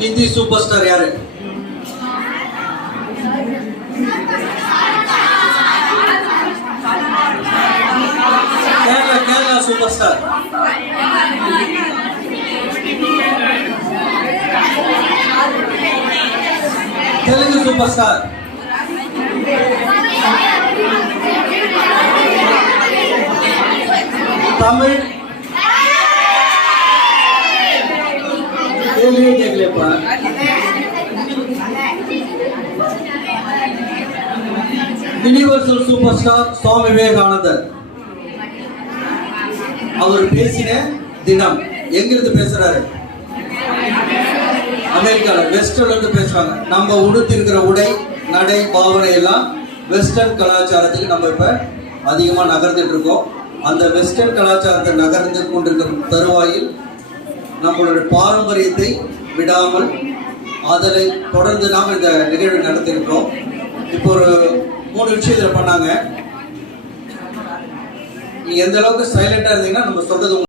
Hindi super star யாரு? Kerala super star. Telugu super star. Tamil கேட்கலப்பா. Universal super star Swami Vivekananda. அவர் பேசின தினம் எங்கிருந்து பேசுறாரு? அமெரிக்கால வெஸ்டர்ன்ல இருந்து பேசுறாங்க. நம்ம உடுத்திருக்கிற உடை நடை பாவனை எல்லாம் வெஸ்டர்ன் கலாச்சாரத்துக்கு நம்ம இப்ப அதிகமா நகர்ந்துட்டு இருக்கோம். அந்த வெஸ்டர்ன் கலாச்சாரத்தை நகர்ந்து கொண்டிருக்கும் தருவாயில் நம்மளுடைய பாரம்பரியத்தை விடாமல் அதனை தொடர்ந்து நாம் இந்த நிகழ்வை நடத்திருக்கிறோம். இப்போ ஒரு 3 விஷயத்துல பண்ணாங்க. நீங்க எந்த அளவுக்கு சைலண்டா இருந்தீங்கன்னா நம்ம சொல்றது